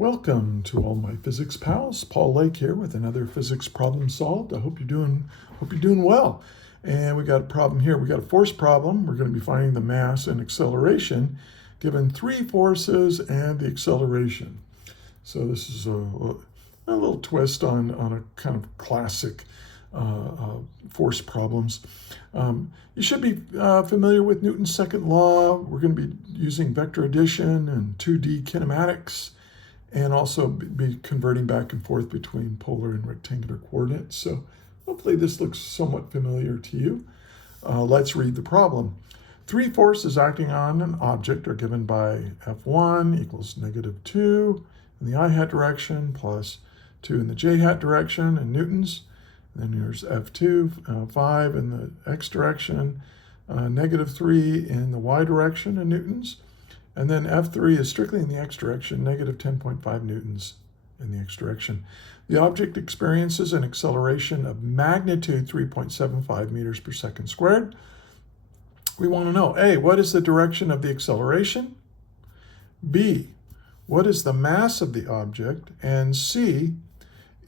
Welcome to all my physics pals. Paul Lake here with another physics problem solved. I hope you're doing well. And we got a problem here. We got a force problem. We're going to be finding the mass and acceleration given three forces and the acceleration. So this is a little twist on a kind of classic force problems. You should be familiar with Newton's second law. We're going to be using vector addition and 2D kinematics, and also be converting back and forth between polar and rectangular coordinates. So hopefully this looks somewhat familiar to you. Let's read the problem. Three forces acting on an object are given by F1 equals -2 in the I hat direction plus 2 in the J hat direction in newtons. And then here's F2, 5 in the X direction, -3 in the Y direction in newtons. And then F3 is strictly in the X direction, -10.5 newtons in the X direction. The object experiences an acceleration of magnitude 3.75 meters per second squared. We want to know, A, what is the direction of the acceleration? B, what is the mass of the object? And C,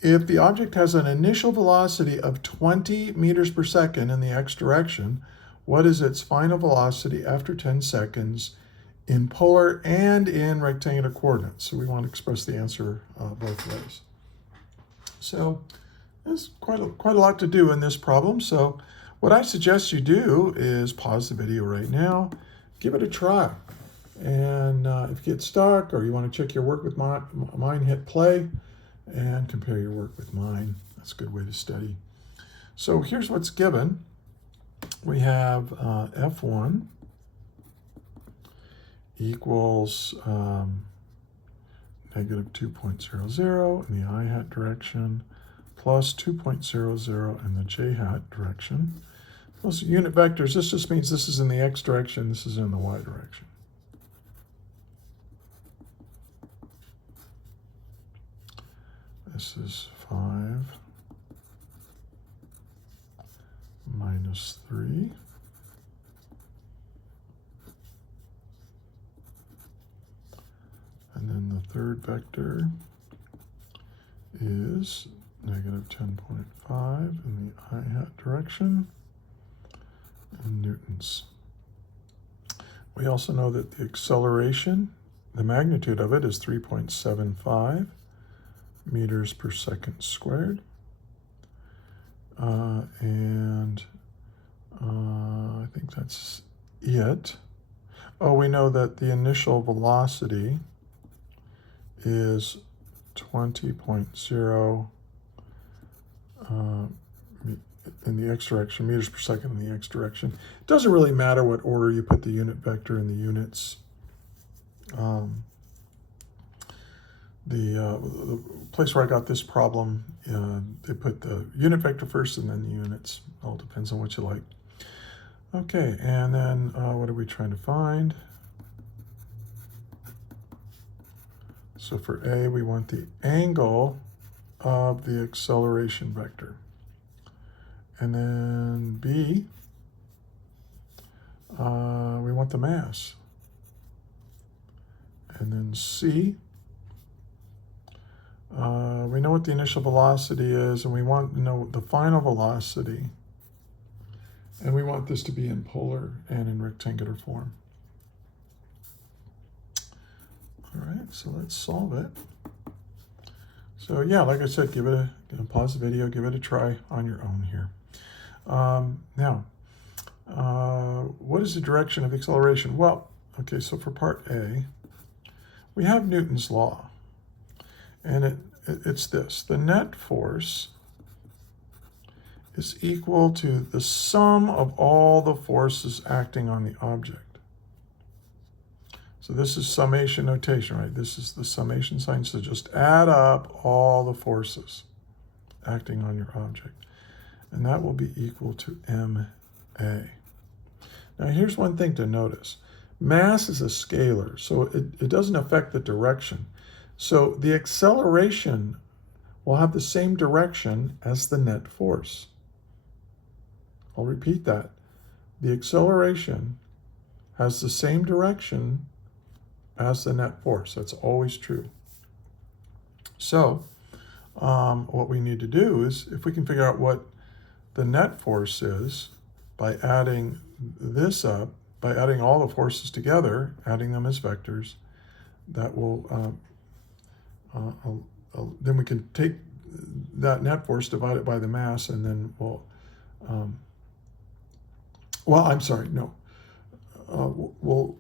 if the object has an initial velocity of 20 meters per second in the X direction, what is its final velocity after 10 seconds in polar and in rectangular coordinates? So we want to express the answer both ways. So there's quite a lot to do in this problem. So what I suggest you do is pause the video right now, give it a try. And if you get stuck or you want to check your work with mine, hit play and compare your work with mine. That's a good way to study. So here's what's given. We have F1 equals -2.00 in the I hat direction plus 2.00 in the J hat direction. Those unit vectors, this just means this is in the X direction, this is in the Y direction. This is 5 minus 3. And then the third vector is -10.5 in the I hat direction in newtons. We also know that the acceleration, the magnitude of it is 3.75 meters per second squared. I think that's it. Oh, we know that the initial velocity is 20.0 in the X direction, meters per second in the X direction. It doesn't really matter what order you put the unit vector in the units. The place where I got this problem, they put the unit vector first and then the units. All depends on what you like. Okay, and then what are we trying to find? So for A, we want the angle of the acceleration vector. And then B, we want the mass. And then C, we know what the initial velocity is, and we want to know the final velocity. And we want this to be in polar and in rectangular form. All right, so let's solve it. So yeah, like I said, pause the video, give it a try on your own here. Now, what is the direction of acceleration? Well, okay, so for part A, we have Newton's law. And it's this: the net force is equal to the sum of all the forces acting on the object. So this is summation notation, right? This is the summation sign. So just add up all the forces acting on your object. And that will be equal to MA. Now here's one thing to notice. Mass is a scalar, so it doesn't affect the direction. So the acceleration will have the same direction as the net force. I'll repeat that. The acceleration has the same direction as the net force. That's always true. So what we need to do is, if we can figure out what the net force is by adding this up, by adding all the forces together, adding them as vectors, that will, then we can take that net force, divide it by the mass, and then we'll, well, I'm sorry, no. We'll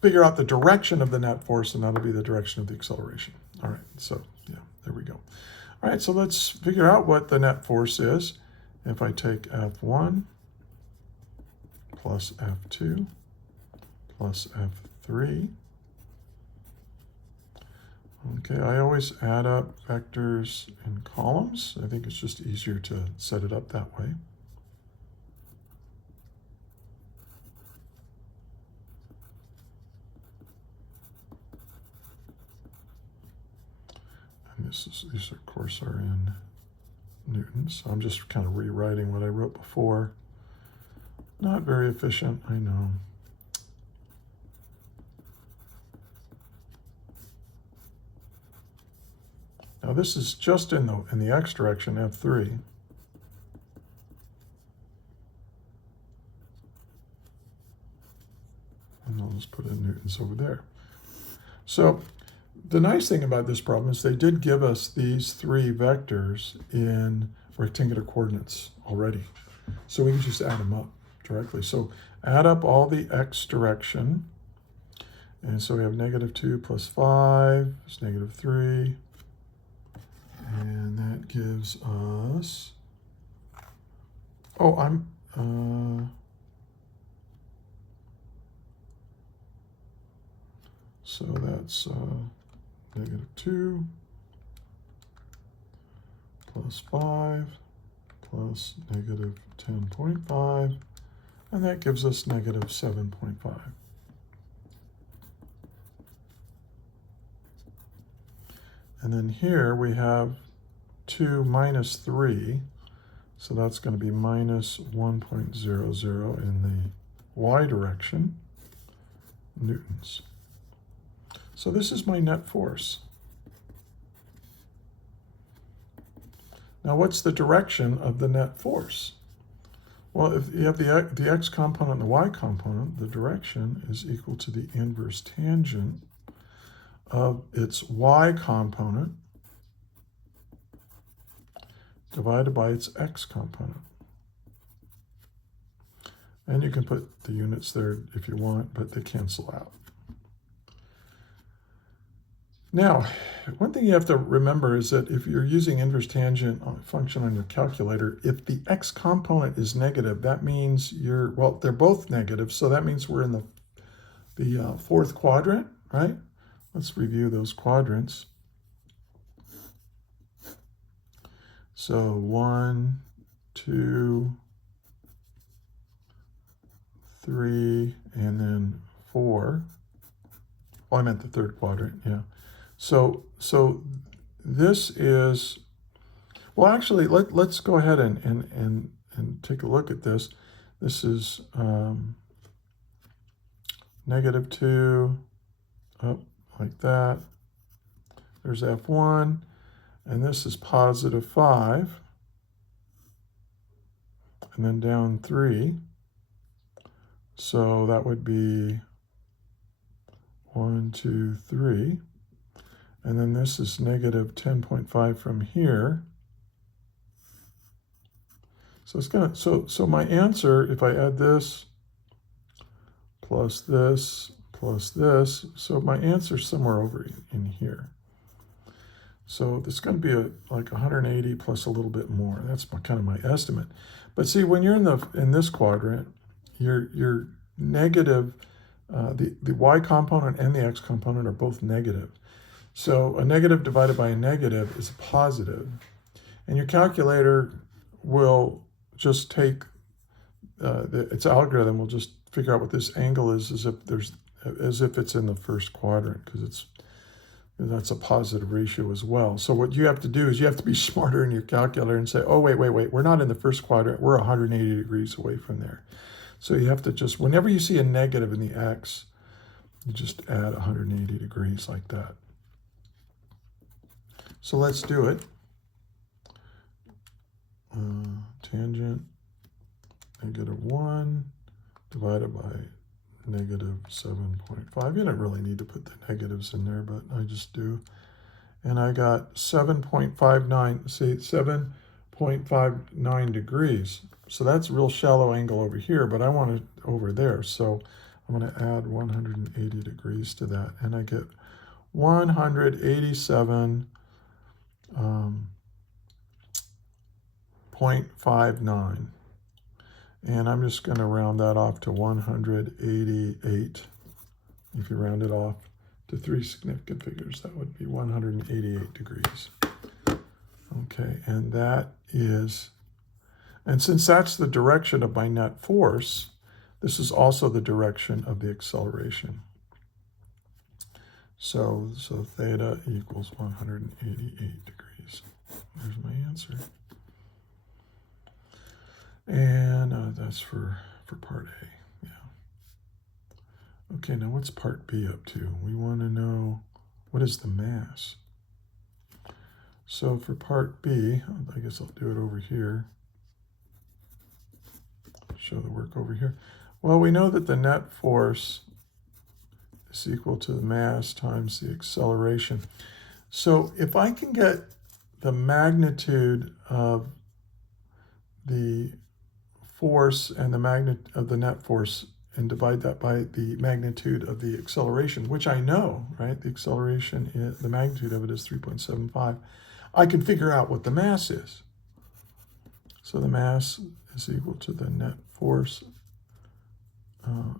figure out the direction of the net force, and that'll be the direction of the acceleration. All right, so yeah, there we go. All right, so let's figure out what the net force is. If I take F1 plus F2 plus F3. Okay, I always add up vectors in columns. I think it's just easier to set it up that way. And these of course are in newtons. So I'm just kind of rewriting what I wrote before. Not very efficient, I know. Now this is just in the x direction, F3. And I'll just put in newtons over there. So the nice thing about this problem is they did give us these three vectors in rectangular coordinates already. So we can just add them up directly. So add up all the x direction. And so we have -2 plus 5 is -3. And that gives us, so that's -2 plus 5 plus -10.5, and that gives us -7.5. And then here we have 2 minus 3, so that's going to be minus 1.00 in the y direction, newtons. So this is my net force. Now what's the direction of the net force? Well, if you have the x component and the y component, the direction is equal to the inverse tangent of its y component divided by its x component. And you can put the units there if you want, but they cancel out. Now, one thing you have to remember is that if you're using inverse tangent function on your calculator, if the x component is negative, that means well, they're both negative, so that means we're in the fourth quadrant, right? Let's review those quadrants. So 1, 2, 3, and then 4. Oh, I meant the third quadrant, yeah. So this is, well, actually, let's go ahead and take a look at this. This is -2, up like that. There's F1, and this is +5, and then down 3. So that would be 1, 2, 3. And then this is -10.5 from here. So it's gonna, so my answer, if I add this plus this plus this, so my answer is somewhere over in here. So this is going to be like 180 plus a little bit more. That's kind of my estimate. But see, when you're in this quadrant, you're negative. The y component and the x component are both negative. So a negative divided by a negative is a positive. And your calculator will just take its algorithm will just figure out what this angle is as if it's in the first quadrant, because that's a positive ratio as well. So what you have to do is you have to be smarter in your calculator and say, oh, wait, we're not in the first quadrant, we're 180 degrees away from there. So you have to just, whenever you see a negative in the x, you just add 180 degrees like that. So let's do it. Tangent -1 divided by -7.5. You don't really need to put the negatives in there, but I just do. And I got 7.59, say 7.59 degrees. So that's a real shallow angle over here, but I want it over there. So I'm going to add 180 degrees to that, and I get 187.59. And I'm just going to round that off to 188. If you round it off to 3 significant figures, that would be 188 degrees. Okay, and that is, and since that's the direction of my net force, this is also the direction of the acceleration. So theta equals 188 degrees. There's my answer. And that's for part A, yeah. Okay, now what's part B up to? We want to know, what is the mass? So for part B, I guess I'll do it over here. Show the work over here. Well, we know that the net force is equal to the mass times the acceleration. So if I can get the magnitude of the force and the magnitude of the net force and divide that by the magnitude of the acceleration, which I know, right? The acceleration, the magnitude of it is 3.75. I can figure out what the mass is. So the mass is equal to the net force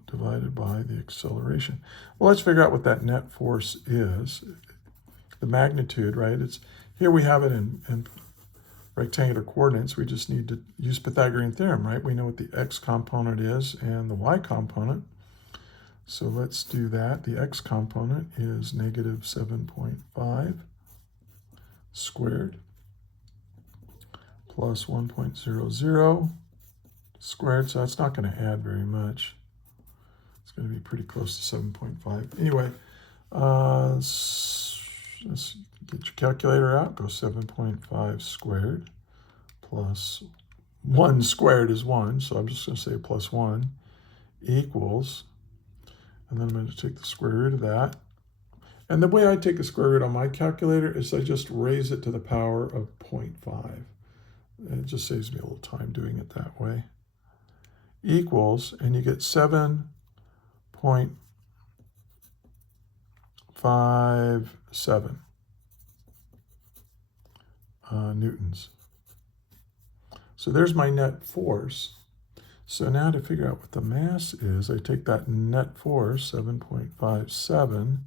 divided by the acceleration. Well, let's figure out what that net force is. The magnitude, right? It's here we have it in rectangular coordinates. We just need to use Pythagorean theorem, right? We know what the x component is and the y component. So let's do that. The x component is -7.5 squared plus 1.00 squared. So that's not going to add very much. It's going to be pretty close to 7.5. Anyway, let's get your calculator out. Go 7.5 squared plus 1 squared is 1. So I'm just going to say plus 1 equals, and then I'm going to take the square root of that. And the way I take a square root on my calculator is I just raise it to the power of 0.5. And it just saves me a little time doing it that way. Equals, and you get 7.57 newtons. So there's my net force. So now to figure out what the mass is, I take that net force, 7.57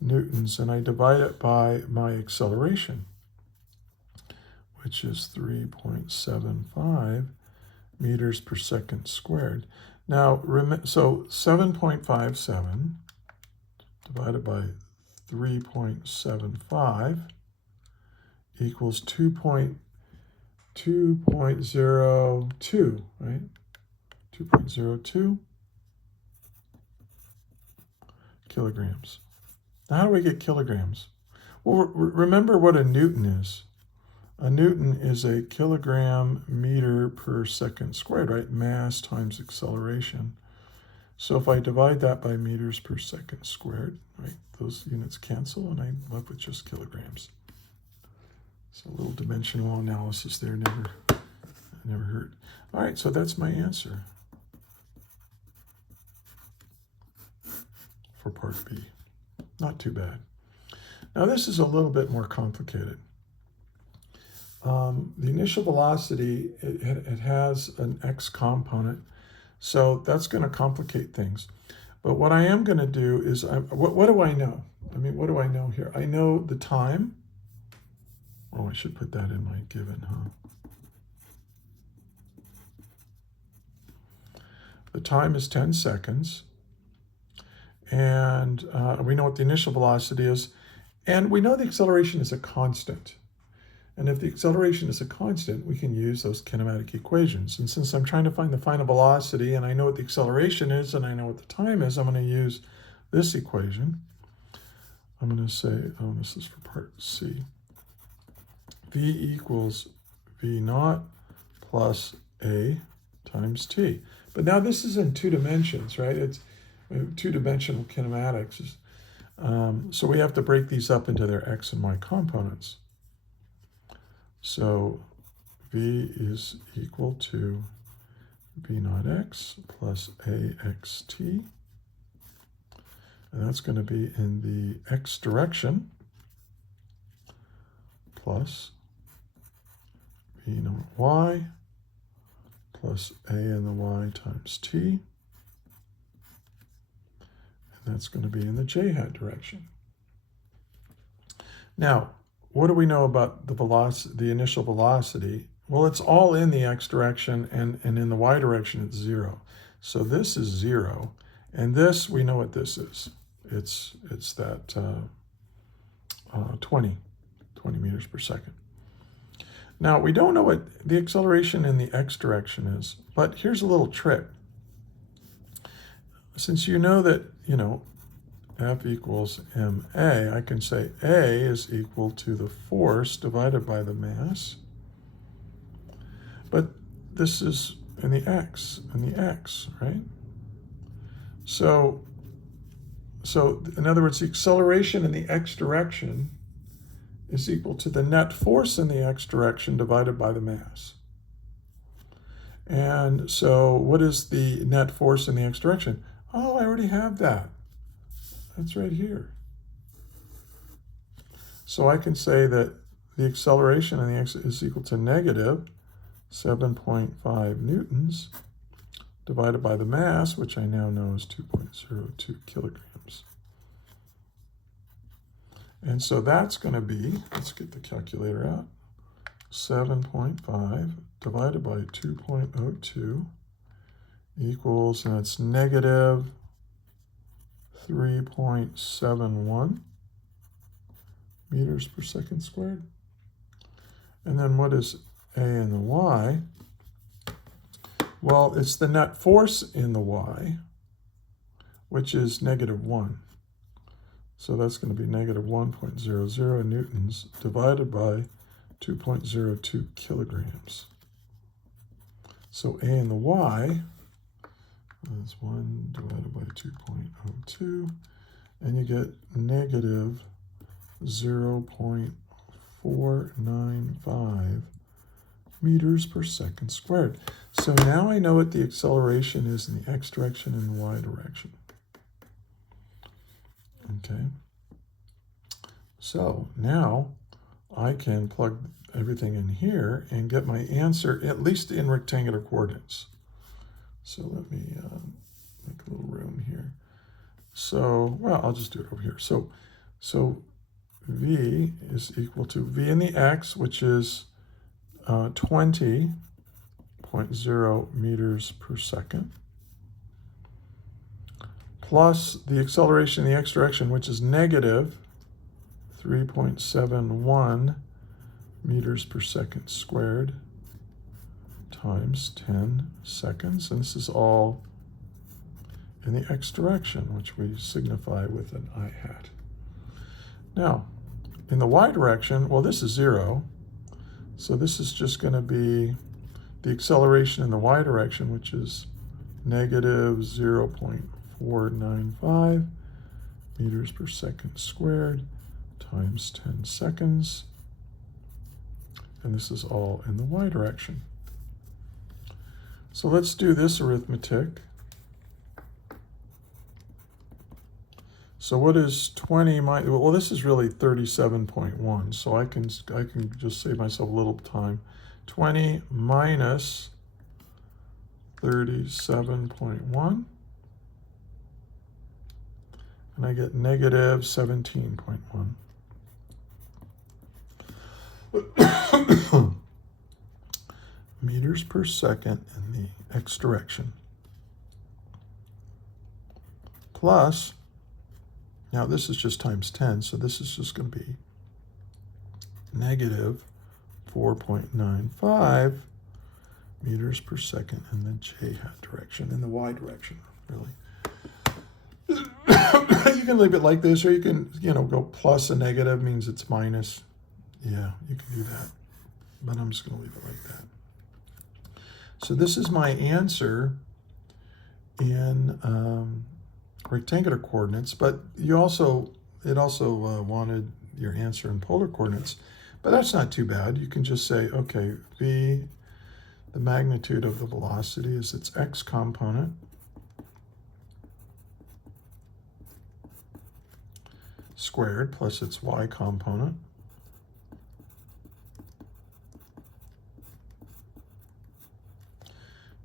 newtons, and I divide it by my acceleration, which is 3.75 meters per second squared. Now, so 7.57 divided by 3.75 equals 2.02, right? 2.02 kilograms. Now, how do we get kilograms? Well, remember what a newton is. A newton is a kilogram meter per second squared, right? Mass times acceleration. So if I divide that by meters per second squared, right, those units cancel, and I'm left with just kilograms. So a little dimensional analysis there never hurt. All right, so that's my answer for part B. Not too bad. Now this is a little bit more complicated. The initial velocity, it has an x component, so that's going to complicate things. But what I am going to do is, what do I know? I mean, what do I know here? I know the time. Oh, I should put that in my given, huh? The time is 10 seconds. And we know what the initial velocity is. And we know the acceleration is a constant. And if the acceleration is a constant, we can use those kinematic equations. And since I'm trying to find the final velocity, and I know what the acceleration is, and I know what the time is, I'm going to use this equation. I'm going to say, oh, this is for part C. v equals v naught plus a times t. But now this is in 2 dimensions, right? It's 2-dimensional kinematics. So we have to break these up into their x and y components. So v is equal to v naught x plus axt. And that's going to be in the x direction plus v naught y plus a in the y times t. And that's going to be in the j hat direction. Now, what do we know about the velocity, the initial velocity? Well, it's all in the x direction, and in the y direction it's 0. So this is 0, and this, we know what this is. It's that 20 meters per second. Now, we don't know what the acceleration in the x direction is, but here's a little trick. Since you know that, F equals ma, I can say A is equal to the force divided by the mass. But this is in the x, right? So in other words, the acceleration in the x direction is equal to the net force in the x direction divided by the mass. And so what is the net force in the x direction? Oh, I already have that. That's right here. So I can say that the acceleration in the x is equal to negative 7.5 newtons divided by the mass, which I now know is 2.02 kilograms. And so that's going to be, let's get the calculator out, 7.5 divided by 2.02 equals, and it's negative 3.71 meters per second squared. And then what is a in the y? Well, it's the net force in the y, which is negative 1. So that's going to be negative 1.00 newtons divided by 2.02 kilograms. So a in the y is 1 divided by 2.02, and you get negative 0.495 meters per second squared. So now I know what the acceleration is in the x direction and the y direction. Okay. So now I can plug everything in here and get my answer, at least in rectangular coordinates. So let me make a little room here. So, well, I'll just do it over here. So v is equal to v in the x, which is 20.0 meters per second, plus the acceleration in the x direction, which is negative 3.71 meters per second squared, times 10 seconds. And this is all in the x direction, which we signify with an I hat. Now, in the y direction, well, this is 0. So this is just going to be the acceleration in the y direction, which is negative 0.495 meters per second squared times 10 seconds. And this is all in the y direction. So let's do this arithmetic. So what is 20 minus, well, this is really 37.1, so I can just save myself a little time. 20 minus 37.1, and I get negative 17.1. Meters per second in the x direction. Plus, now this is just times 10, so this is just going to be negative 4.95 meters per second in the j hat direction, in the y direction, really. You can leave it like this, or you can, go plus a negative means it's minus. Yeah, you can do that. but I'm just going to leave it like that. So this is my answer in rectangular coordinates, but it also wanted your answer in polar coordinates, but that's not too bad. You can just say, okay, v, the magnitude of the velocity is its x component squared plus its y component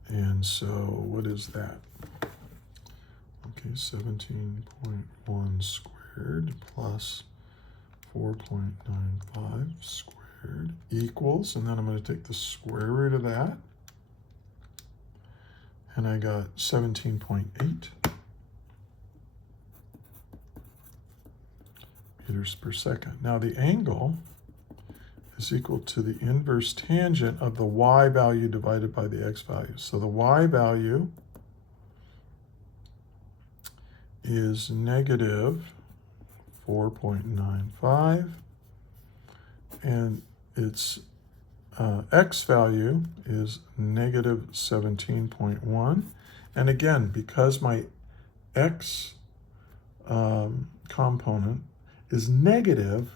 and so what is that? Okay, 17.1 squared plus 4.95 squared equals, and then I'm going to take the square root of that, and I got 17.8 meters per second. Now the angle is equal to the inverse tangent of the y value divided by the x value. So the y value is negative 4.95, and its x value is negative 17.1. And again, because my x component is negative,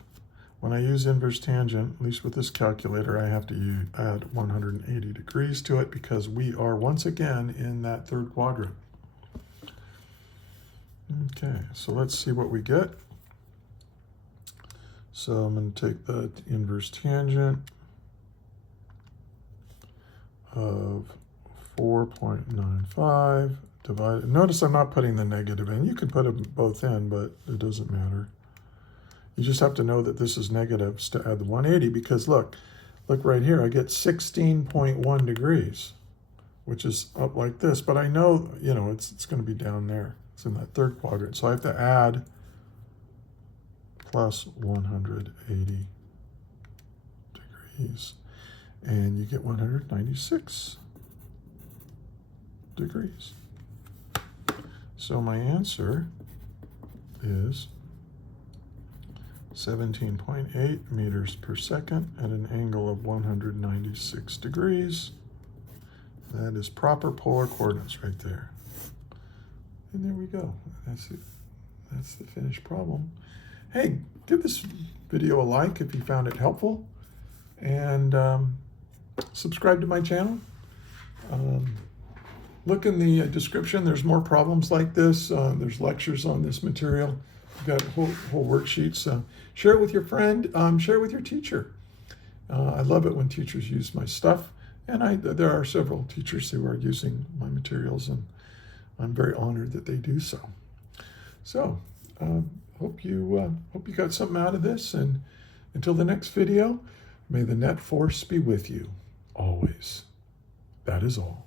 when I use inverse tangent, at least with this calculator, I have to add 180 degrees to it because we are once again in that third quadrant. Okay, so let's see what we get. So I'm going to take the inverse tangent of 4.95 divided. Notice I'm not putting the negative in. You can put them both in, but it doesn't matter. You just have to know that this is negatives to add the 180 because look right here, I get 16.1 degrees, which is up like this. But I know, it's going to be down there. It's in that third quadrant. So I have to add plus 180 degrees. And you get 196 degrees. So my answer is 17.8 meters per second at an angle of 196 degrees. That is proper polar coordinates right there. And there we go. That's it. That's the finished problem. Hey, give this video a like if you found it helpful, and subscribe to my channel. Look in the description. There's more problems like this. There's lectures on this material. We've got whole worksheets. Share it with your friend. Share it with your teacher. I love it when teachers use my stuff, and there are several teachers who are using my materials, and I'm very honored that they do so. So, hope you got something out of this, and until the next video, may the net force be with you always. That is all.